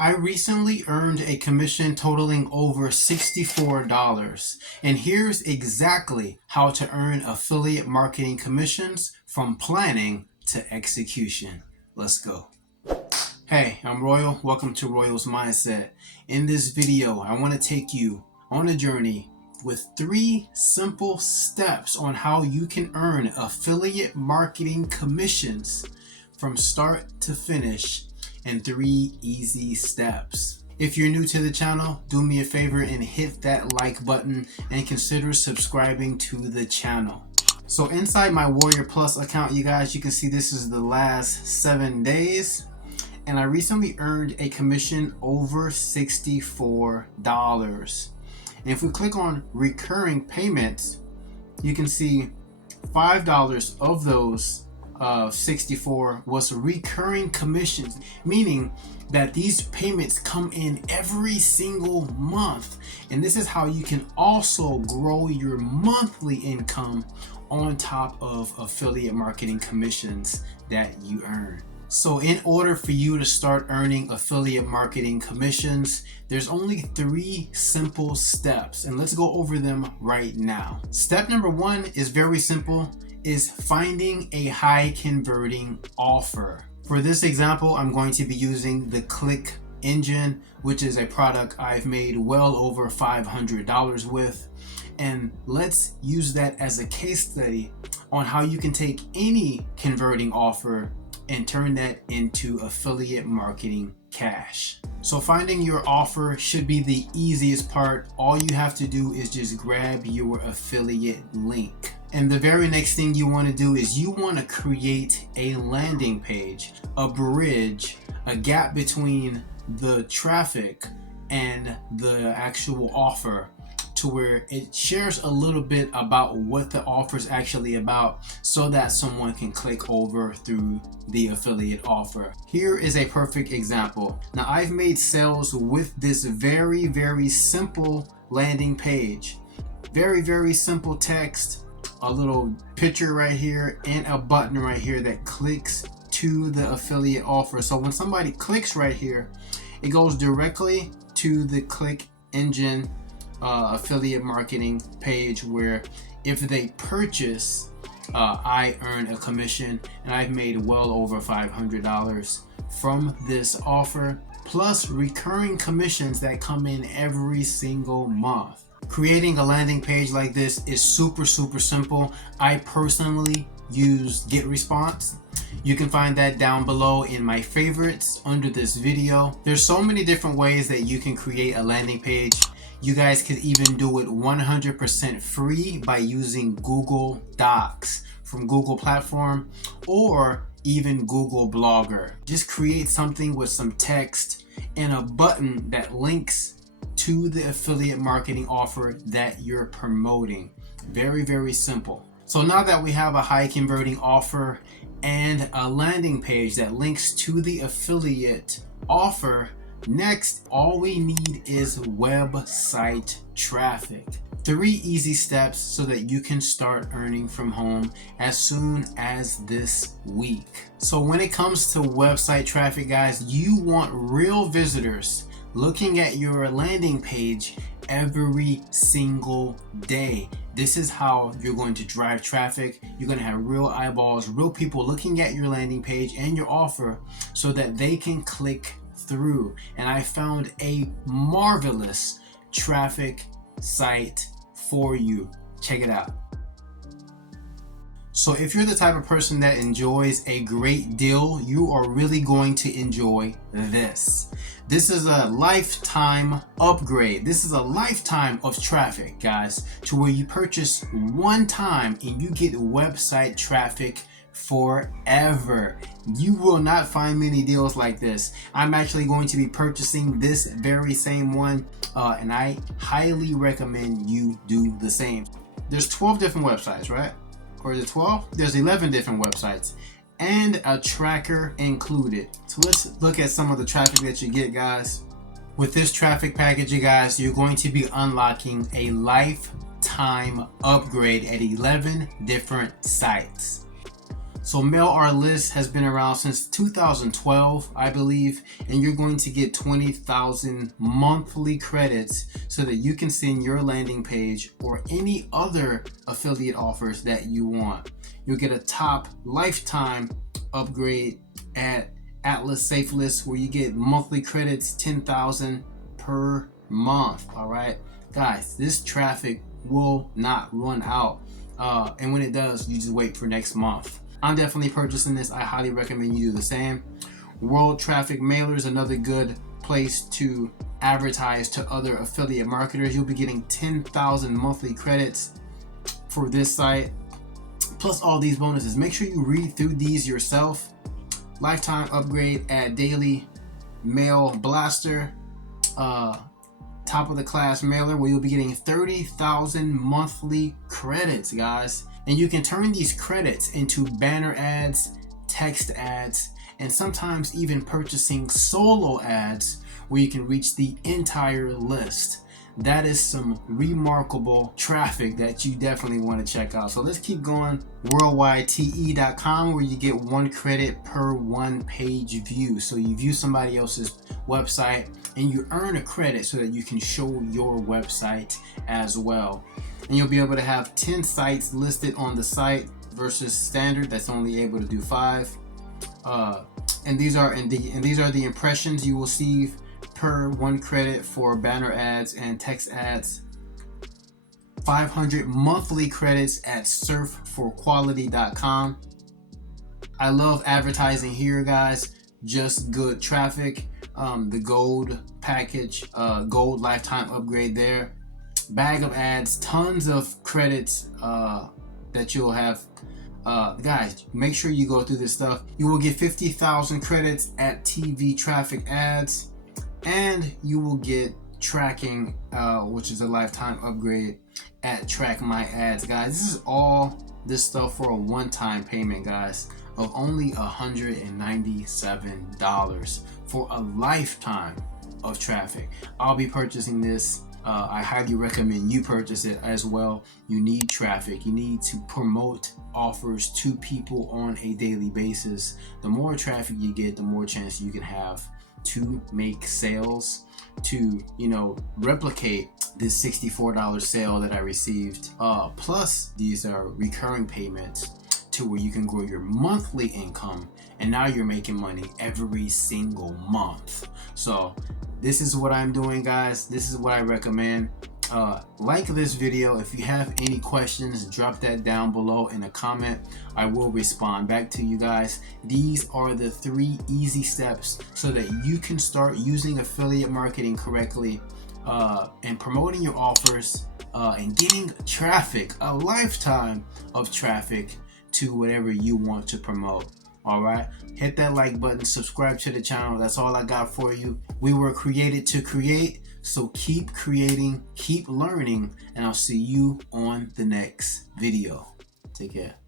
I recently earned a commission totaling over $64, and here's exactly how to earn affiliate marketing commissions from planning to execution. Let's go. Hey, I'm Royal. Welcome to Royal's Mindset. In this video, I want to take you on a journey with 3 simple steps on how you can earn affiliate marketing commissions from start to finish in 3 easy steps. If you're new to the channel, do me a favor and hit that like button and consider subscribing to the channel. So inside my Warrior Plus account, you guys, you can see this is the last 7 days. And I recently earned a commission over $64. And if we click on recurring payments, you can see $5 of those 64 was recurring commissions, meaning that these payments come in every single month. And this is how you can also grow your monthly income on top of affiliate marketing commissions that you earn. So in order for you to start earning affiliate marketing commissions, there's only 3 simple steps, and let's go over them right now. Step number 1 is very simple, is finding a high converting offer. For this example, I'm going to be using the Click Engine, which is a product I've made well over $500 with. And let's use that as a case study on how you can take any converting offer and turn that into affiliate marketing cash. So finding your offer should be the easiest part. All you have to do is just grab your affiliate link. And the very next thing you want to do is you want to create a landing page, a bridge, a gap between the traffic and the actual offer, to where it shares a little bit about what the offer is actually about so that someone can click over through the affiliate offer. Here is a perfect example. Now I've made sales with this very simple landing page. Very simple text, a little picture right here and a button right here that clicks to the affiliate offer. So when somebody clicks right here, it goes directly to the Click Engine affiliate marketing page, where if they purchase, I earn a commission, and I've made well over $500 from this offer, plus recurring commissions that come in every single month. Creating a landing page like this is super simple. I personally use GetResponse. You can find that down below in my favorites under this video. There's so many different ways that you can create a landing page. You guys could even do it 100% free by using Google Docs from Google platform, or even Google Blogger. Just create something with some text and a button that links to the affiliate marketing offer that you're promoting. Very simple. So now that we have a high converting offer and a landing page that links to the affiliate offer, next, all we need is website traffic. 3 easy steps so that you can start earning from home as soon as this week. So when it comes to website traffic, guys, you want real visitors looking at your landing page every single day. This is how you're going to drive traffic. You're going to have real eyeballs, real people looking at your landing page and your offer so that they can click through. And I found a marvelous traffic site for you. Check it out. So if you're the type of person that enjoys a great deal, you are really going to enjoy this. This is a lifetime upgrade. This is a lifetime of traffic, guys, to where you purchase one time and you get website traffic forever. You will not find many deals like this. I'm actually going to be purchasing this very same one, and I highly recommend you do the same. There's 12 different websites, right? Or is it 12? There's 11 different websites and a tracker included. So let's look at some of the traffic that you get, guys. With this traffic package, you guys, you're going to be unlocking a lifetime upgrade at 11 different sites. So Mail Our List has been around since 2012, I believe, and you're going to get 20,000 monthly credits so that you can send your landing page or any other affiliate offers that you want. You'll get a top lifetime upgrade at Atlas SafeList where you get monthly credits 10,000 per month. All right, guys, this traffic will not run out, and when it does, you just wait for next month. I'm definitely purchasing this. I highly recommend you do the same. World Traffic Mailer is another good place to advertise to other affiliate marketers. You'll be getting 10,000 monthly credits for this site, plus all these bonuses. Make sure you read through these yourself. Lifetime upgrade at Daily Mail Blaster, top of the class mailer, where you'll be getting 30,000 monthly credits, guys. And you can turn these credits into banner ads, text ads, and sometimes even purchasing solo ads where you can reach the entire list. That is some remarkable traffic that you definitely want to check out. So let's keep going. WorldwideTE.com, where you get 1 credit per 1 page view. So you view somebody else's website and you earn a credit so that you can show your website as well. And you'll be able to have 10 sites listed on the site versus standard that's only able to do 5. And these are the impressions you will receive per 1 credit for banner ads and text ads. 500 monthly credits at surfforquality.com. I love advertising here, guys. Just good traffic. The gold package, gold lifetime upgrade there. Bag of ads, tons of credits that you'll have. Guys, make sure you go through this stuff. You will get 50,000 credits at TV traffic ads, and you will get tracking, which is a lifetime upgrade at Track My Ads. Guys, this is all this stuff for a one-time payment, guys, of only $197 for a lifetime of traffic. I'll be purchasing this. I highly recommend you purchase it as well. You need traffic. You need to promote offers to people on a daily basis. The more traffic you get, the more chance you can have to make sales, to, replicate this $64 sale that I received. Plus, these are recurring payments to where you can grow your monthly income, and now you're making money every single month. So this is what I'm doing, guys. This is what I recommend. Like this video. If you have any questions, drop that down below in a comment. I will respond back to you guys. These are the 3 easy steps so that you can start using affiliate marketing correctly, and promoting your offers, and getting traffic, a lifetime of traffic to whatever you want to promote. All right, hit that like button, subscribe to the channel. That's all I got for you. We were created to create, so keep creating, keep learning, and I'll see you on the next video. Take care.